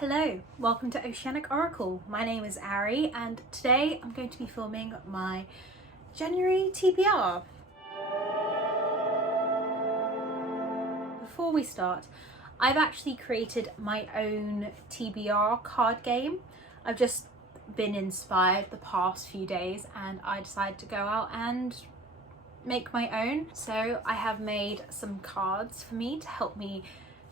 Hello, welcome to Oceanic Oracle. My name is Ari and today I'm going to be filming my January TBR. Before we start, I've actually created my own TBR card game. I've just been inspired the past few days and I decided to go out and make my own. So I have made some cards for me to help me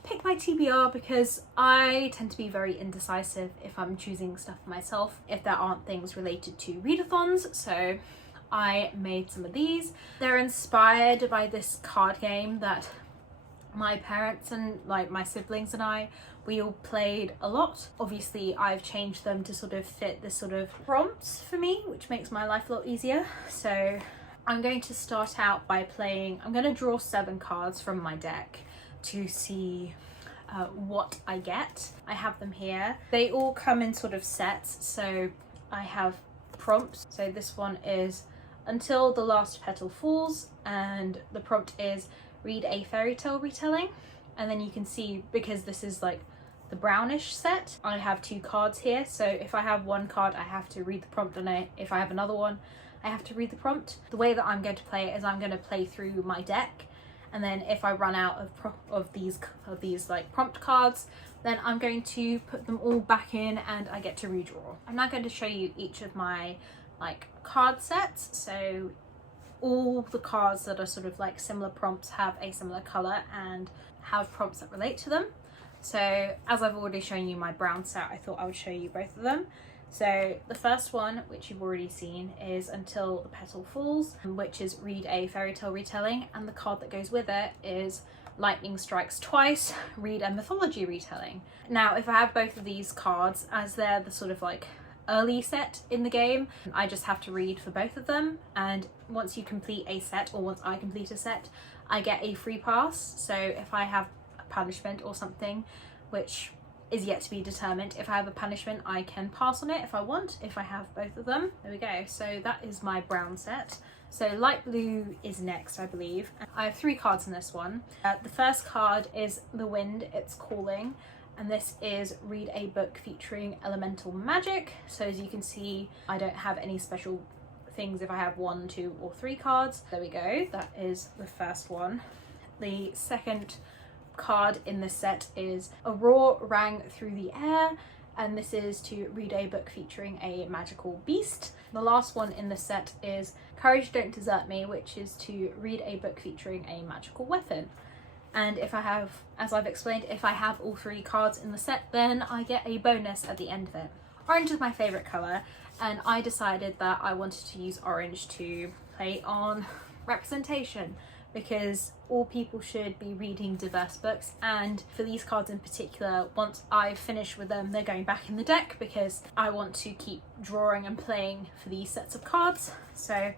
pick my TBR because I tend to be very indecisive if I'm choosing stuff for myself, if there aren't things related to readathons. So I made some of these. They're inspired by this card game that my parents and my siblings and we all played a lot. Obviously I've changed them to sort of fit this sort of prompts for me, which makes my life a lot easier. So I'm going to start out by I'm going to draw 7 cards from my deck to see what I get. I have them here. They all come in sort of sets. So I have prompts. So this one is Until the Last Petal Falls, and the prompt is read a fairy tale retelling. And then you can see, because this is like the brownish set, I have 2 cards here. So if I have one card, I have to read the prompt, and if I have another one, I have to read the prompt. The way that I'm going to play it is I'm going to play through my deck, and then if I run out of these like prompt cards, then I'm going to put them all back in and I get to redraw. I'm now going to show you each of my card sets. So all the cards that are sort of like similar prompts have a similar color and have prompts that relate to them. So as I've already shown you my brown set, I thought I would show you both of them. So the first one, which you've already seen, is Until the Petal Falls, which is read a fairy tale retelling, and the card that goes with it is Lightning Strikes Twice, read a mythology retelling. Now if I have both of these cards, as they're the sort of like early set in the game, I just have to read for both of them, and once you complete a set, or once I complete a set, I get a free pass. So if I have a punishment or something, which is yet to be determined, if I have a punishment I can pass on it if I want, if I have both of them. There we go. So that is my brown set. So light blue is next, I believe. I have 3 cards in this one. The first card is The Wind, It's Calling, and this is read a book featuring elemental magic. So as you can see, I don't have any special things if I have 1, 2 or 3 cards. There we go, that is the first one. The second card in this set is A Roar Rang Through the Air, and this is to read a book featuring a magical beast. The last one in the set is Courage Don't Desert Me, which is to read a book featuring a magical weapon. And if I have, as I've explained, if I have all 3 cards in the set, then I get a bonus at the end of it. Orange is my favourite colour, and I decided that I wanted to use orange to play on representation, because all people should be reading diverse books, and for these cards in particular, once I've finished with them, they're going back in the deck because I want to keep drawing and playing for these sets of cards. So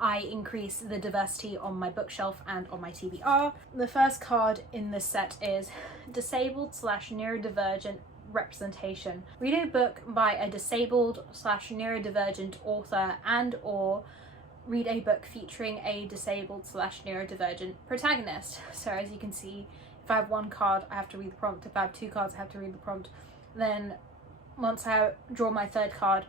I increase the diversity on my bookshelf and on my TBR. The first card in this set is Disabled / Neurodivergent Representation. Read a book by a disabled / neurodivergent author, and or read a book featuring a disabled / neurodivergent protagonist. So as you can see, if I have 1 card, I have to read the prompt. If I have 2 cards, I have to read the prompt. Then once I draw my 3rd card,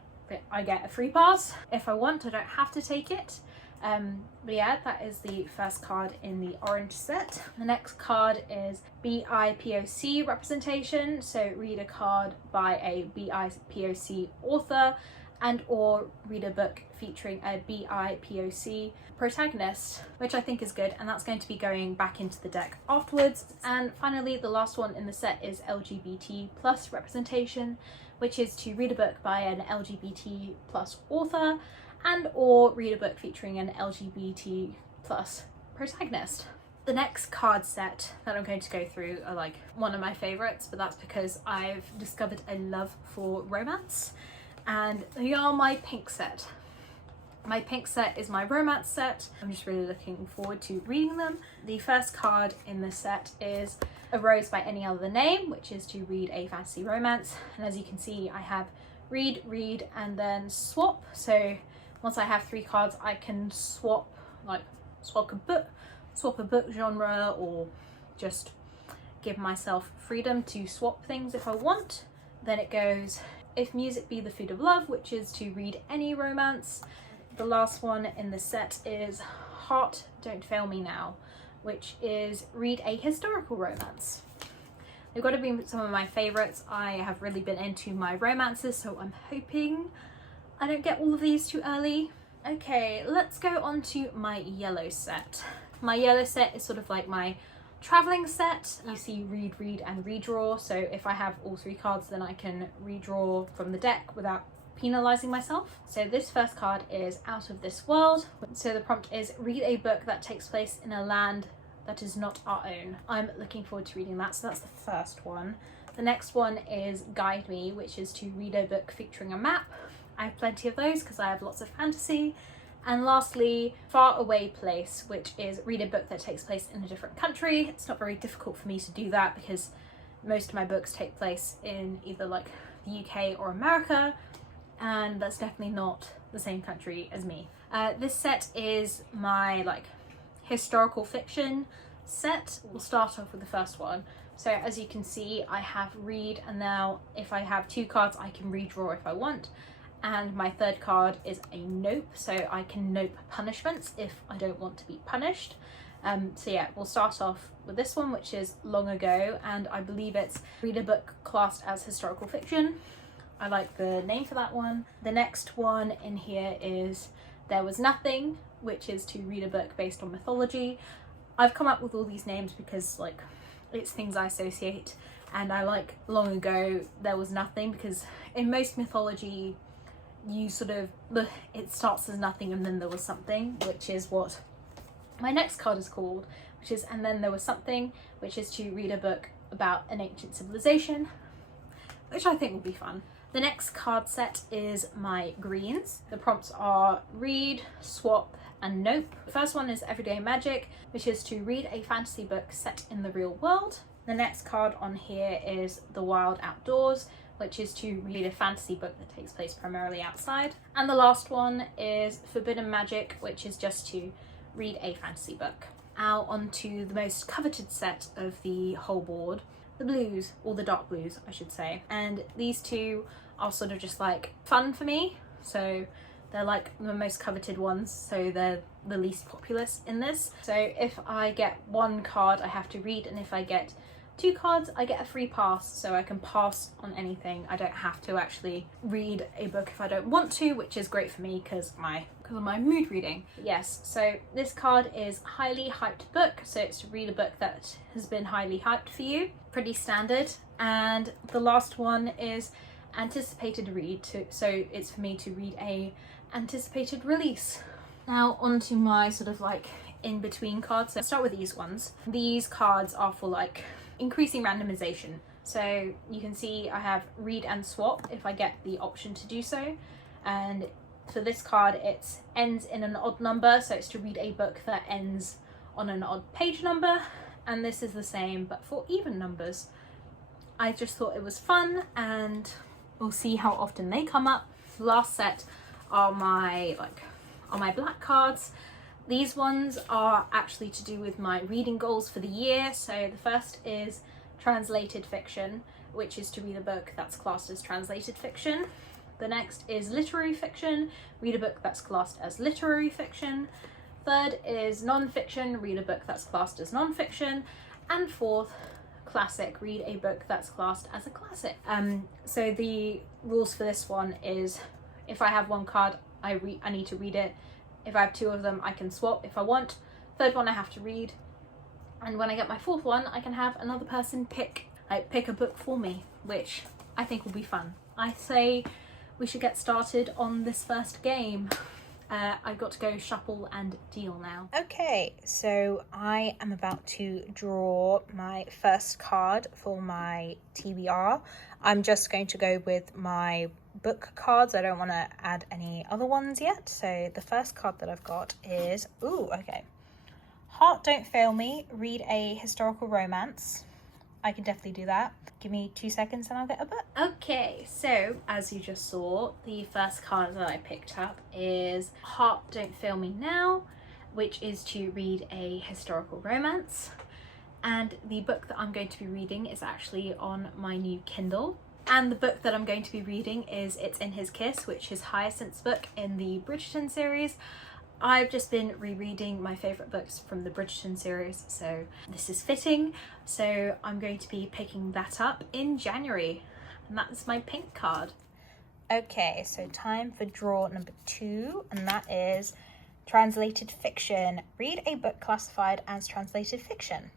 I get a free pass. If I want, I don't have to take it. But yeah, that is the first card in the orange set. The next card is BIPOC representation. So read a card by a BIPOC author, and or read a book featuring a BIPOC protagonist, which I think is good, and that's going to be going back into the deck afterwards. And finally, the last one in the set is LGBT plus representation, which is to read a book by an LGBT plus author, and or read a book featuring an LGBT plus protagonist. The next card set that I'm going to go through are like one of my favorites, but that's because I've discovered a love for romance, and they are my pink set. My pink set is my romance set. I'm just really looking forward to reading them. The first card in this set is A Rose by Any Other Name, which is to read a fantasy romance. And as you can see, I have read, and then swap. So once I have 3 cards, I can swap a book genre, or just give myself freedom to swap things if I want. Then it goes If Music Be the Food of Love, which is to read any romance. The last one in the set is Heart Don't Fail Me Now, which is read a historical romance. They've got to be some of my favourites. I have really been into my romances, so I'm hoping I don't get all of these too early. Okay, let's go on to my yellow set. My yellow set is sort of like my travelling set. You see read, read and redraw, so if I have all 3 cards then I can redraw from the deck without penalising myself. So this first card is Out of This World. So the prompt is read a book that takes place in a land that is not our own. I'm looking forward to reading that, so that's the first one. The next one is Guide Me, which is to read a book featuring a map. I have plenty of those because I have lots of fantasy. And lastly, Far Away Place, which is read a book that takes place in a different country. It's not very difficult for me to do that because most of my books take place in either like the UK or America, and that's definitely not the same country as me. This set is my like historical fiction set. We'll start off with the first one. So as you can see, I have read, and now if I have 2 cards I can redraw if I want. And my third card is a nope, so I can nope punishments if I don't want to be punished. So yeah, we'll start off with this one, which is Long Ago, and I believe it's read a book classed as historical fiction. I like the name for that one. The next one in here is There Was Nothing, which is to read a book based on mythology. I've come up with all these names because like it's things I associate, and I like Long Ago, There Was Nothing, because in most mythology you sort of, it starts as nothing and then there was something, which is what my next card is called, which is And Then There Was Something, which is to read a book about an ancient civilization, which I think will be fun. The next card set is my greens. The prompts are read, swap and nope. The first one is Everyday Magic, which is to read a fantasy book set in the real world. The next card on here is The Wild Outdoors, which is to read a fantasy book that takes place primarily outside. And the last one is Forbidden Magic, which is just to read a fantasy book. Now onto the most coveted set of the whole board, the blues, or the dark blues I should say. And these 2 are sort of just like fun for me, so they're like the most coveted ones, so they're the least populous in this. So if I get 1 card I have to read, and if I get 2 cards I get a free pass, so I can pass on anything. I don't have to actually read a book if I don't want to, which is great for me because of my mood reading. Yes, so this card is Highly Hyped Book, so it's to read a book that has been highly hyped for you. Pretty standard. And the last one is Anticipated Read, so it's for me to read a anticipated release. Now onto my sort of like in between cards. So I'll start with these ones. These cards are for like increasing randomization. So you can see I have read and swap if I get the option to do so. And for this card it ends in an odd number, so it's to read a book that ends on an odd page number. And this is the same but for even numbers. I just thought it was fun, and we'll see how often they come up. The last set are my black cards. These ones are actually to do with my reading goals for the year. So the first is Translated Fiction, which is to read a book that's classed as translated fiction. The next is Literary Fiction, read a book that's classed as literary fiction. Third is Non-Fiction, read a book that's classed as non-fiction. And fourth, Classic, read a book that's classed as a classic. So the rules for this one is if I have 1 card, I need to read it. If I have 2 of them, I can swap if I want. Third one I have to read. And when I get my 4th one, I can have another person pick a book for me, which I think will be fun. I say we should get started on this first game. I've got to go shuffle and deal now. Okay, so I am about to draw my first card for my TBR. I'm just going to go with my book cards. I don't want to add any other ones yet. So the first card that I've got is, Heart Don't Fail Me, read a historical romance. I can definitely do that. Give me 2 seconds and I'll get a book. Okay, so as you just saw, the first card that I picked up is Heart Don't Fail Me Now, which is to read a historical romance. And the book that I'm going to be reading is actually on my new Kindle. And the book that I'm going to be reading is It's in His Kiss, which is Hyacinth's book in the Bridgerton series. I've just been rereading my favourite books from the Bridgerton series, so this is fitting. So I'm going to be picking that up in January, and that's my pink card. Okay, so time for draw number 2, and that is translated fiction. Read a book classified as translated fiction.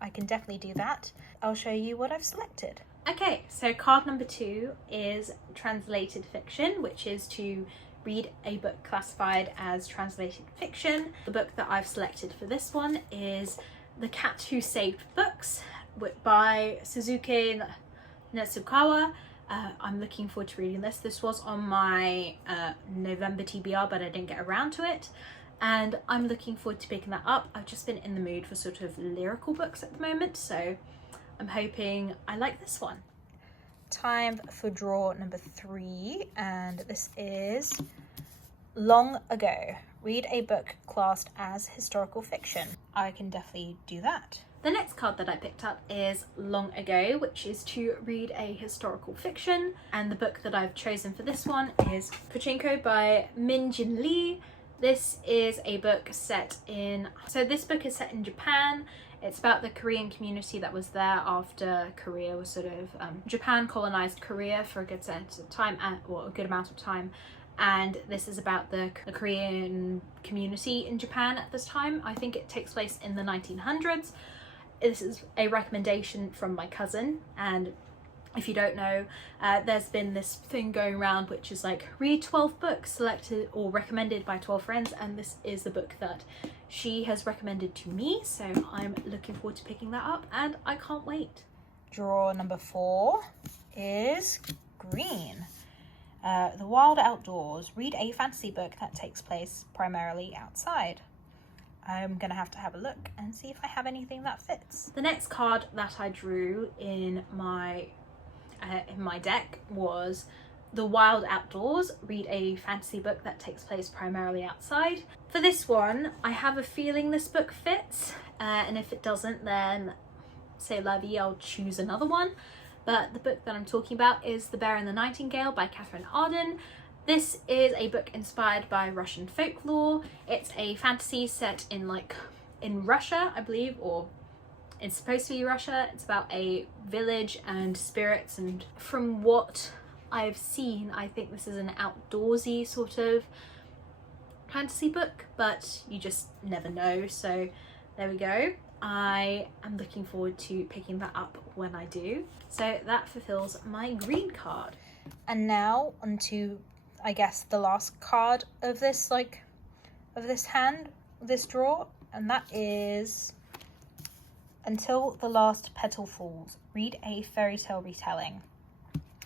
I can definitely do that. I'll show you what I've selected. Okay, so card number 2 is translated fiction, which is to read a book classified as translated fiction. The book that I've selected for this one is The Cat Who Saved Books by Suzuki Natsukawa. I'm looking forward to reading this. This was on my November TBR, but I didn't get around to it. And I'm looking forward to picking that up. I've just been in the mood for sort of lyrical books at the moment, so I'm hoping I like this one. Time for draw number 3, and this is Long Ago. Read a book classed as historical fiction. I can definitely do that. The next card that I picked up is Long Ago, which is to read a historical fiction, and the book that I've chosen for this one is Pachinko by Min Jin Lee. This is a book set in, so this book is set in Japan. It's about the Korean community that was there after Korea was sort of, Japan colonized Korea for a good sense of time, or a good amount of time. And this is about the Korean community in Japan at this time. I think it takes place in the 1900s. This is a recommendation from my cousin, and if you don't know, there's been this thing going around which is like read 12 books selected or recommended by 12 friends, and this is the book that she has recommended to me, so I'm looking forward to picking that up and I can't wait. Draw number 4 is green. The Wild Outdoors. Read a fantasy book that takes place primarily outside. I'm gonna have to have a look and see if I have anything that fits. The next card that I drew in my deck was The Wild Outdoors. Read a fantasy book that takes place primarily outside. For this one, I have a feeling this book fits, and if it doesn't, then c'est la vie, I'll choose another one. But the book that I'm talking about is The Bear and the Nightingale by Catherine Arden. This is a book inspired by Russian folklore. It's a fantasy set in Russia, I believe, or it's supposed to be Russia. It's about a village and spirits, and from what I've seen, I think this is an outdoorsy sort of fantasy book, but you just never know, so there we go. I am looking forward to picking that up when I do. So that fulfills my green card. And now onto, I guess, the last card of this this draw, and that is Until the Last Petal Falls. Read a fairy tale retelling.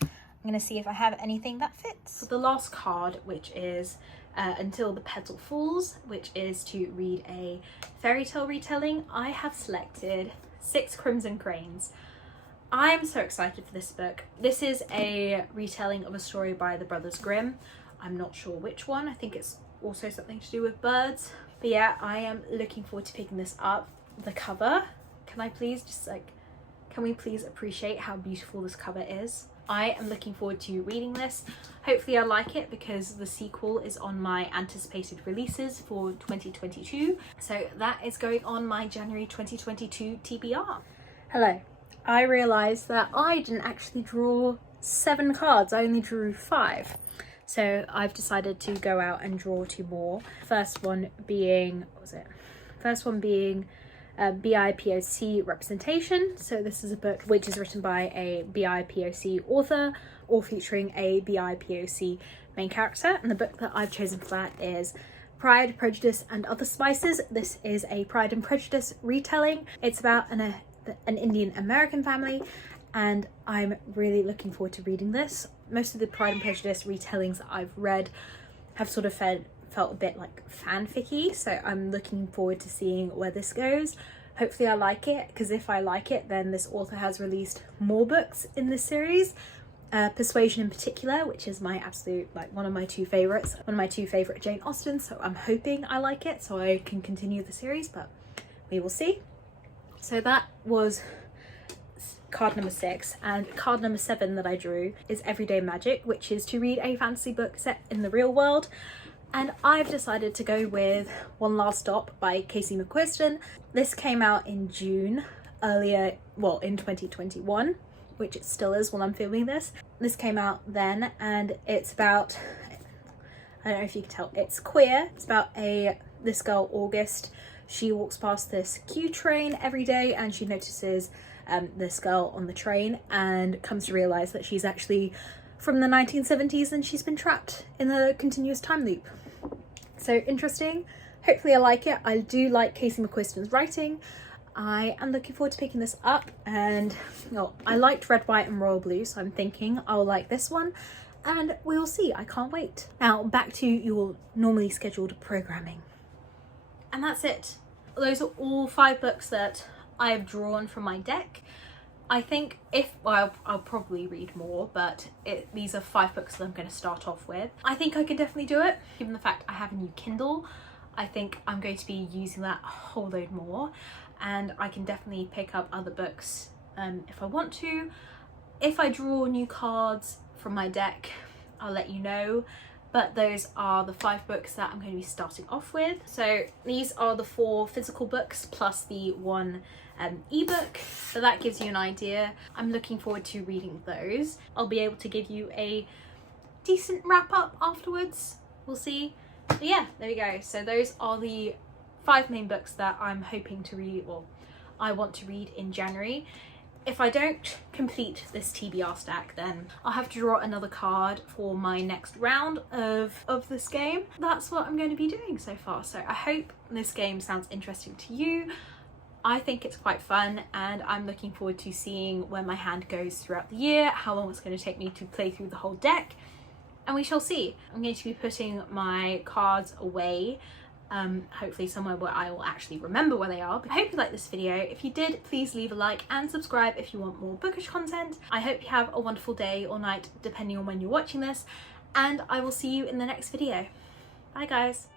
I'm going to see if I have anything that fits. For the last card, which is Until the Petal Falls, which is to read a fairy tale retelling, I have selected 6 Crimson Cranes. I am so excited for this book. This is a retelling of a story by the Brothers Grimm. I'm not sure which one. I think it's also something to do with birds. But yeah, I am looking forward to picking this up. The cover, can we please appreciate how beautiful this cover is? I am looking forward to reading this. Hopefully I like it, because the sequel is on my anticipated releases for 2022. So that is going on my January 2022 TBR. Hello. I realised that I didn't actually draw 7 cards, I only drew 5. So I've decided to go out and draw 2 more. First one being, BIPOC representation. So this is a book which is written by a BIPOC author, or featuring a BIPOC main character. And the book that I've chosen for that is Pride, Prejudice and Other Spices. This is a Pride and Prejudice retelling. It's about an Indian American family, and I'm really looking forward to reading this. Most of the Pride and Prejudice retellings that I've read have sort of felt a bit like fanficky, so I'm looking forward to seeing where this goes. Hopefully I like it, because if I like it, then this author has released more books in this series. Persuasion in particular, which is my absolute, one of my 2 favourites, one of my 2 favourite Jane Austens, so I'm hoping I like it so I can continue the series, but we will see. So that was card number 6, and card number 7 that I drew is Everyday Magic, which is to read a fantasy book set in the real world. And I've decided to go with One Last Stop by Casey McQuiston. This came out in June, earlier, well, in 2021, which it still is while I'm filming this. This came out then, and it's about, I don't know if you can tell, it's queer. It's about this girl, August. She walks past this Q train every day, and she notices this girl on the train and comes to realise that she's actually from the 1970s and she's been trapped in a continuous time loop. So interesting. Hopefully I like it. I do like Casey McQuiston's writing. I am looking forward to picking this up, and well, I liked Red, White and Royal Blue, so I'm thinking I'll like this one, and we will see. I can't wait. Now back to your normally scheduled programming. And that's it. Those are all 5 books that I have drawn from my deck. I think I'll probably read more, but these are 5 books that I'm going to start off with. I think I can definitely do it, given the fact I have a new Kindle. I think I'm going to be using that a whole load more, and I can definitely pick up other books if I want to. If I draw new cards from my deck, I'll let you know. But those are the 5 books that I'm going to be starting off with. So these are the 4 physical books plus the 1 ebook, so that gives you an idea. I'm looking forward to reading those. I'll be able to give you a decent wrap up afterwards, we'll see. But yeah, there we go. So those are the 5 main books that I'm hoping to read, well, I want to read in January. If I don't complete this TBR stack, then I'll have to draw another card for my next round of this game. That's what I'm going to be doing so far. So I hope this game sounds interesting to you. I think it's quite fun, and I'm looking forward to seeing where my hand goes throughout the year, how long it's going to take me to play through the whole deck, and we shall see. I'm going to be putting my cards away, hopefully somewhere where I will actually remember where they are. But I hope you liked this video. If you did, please leave a like and subscribe if you want more bookish content. I hope you have a wonderful day or night depending on when you're watching this, and I will see you in the next video. Bye guys.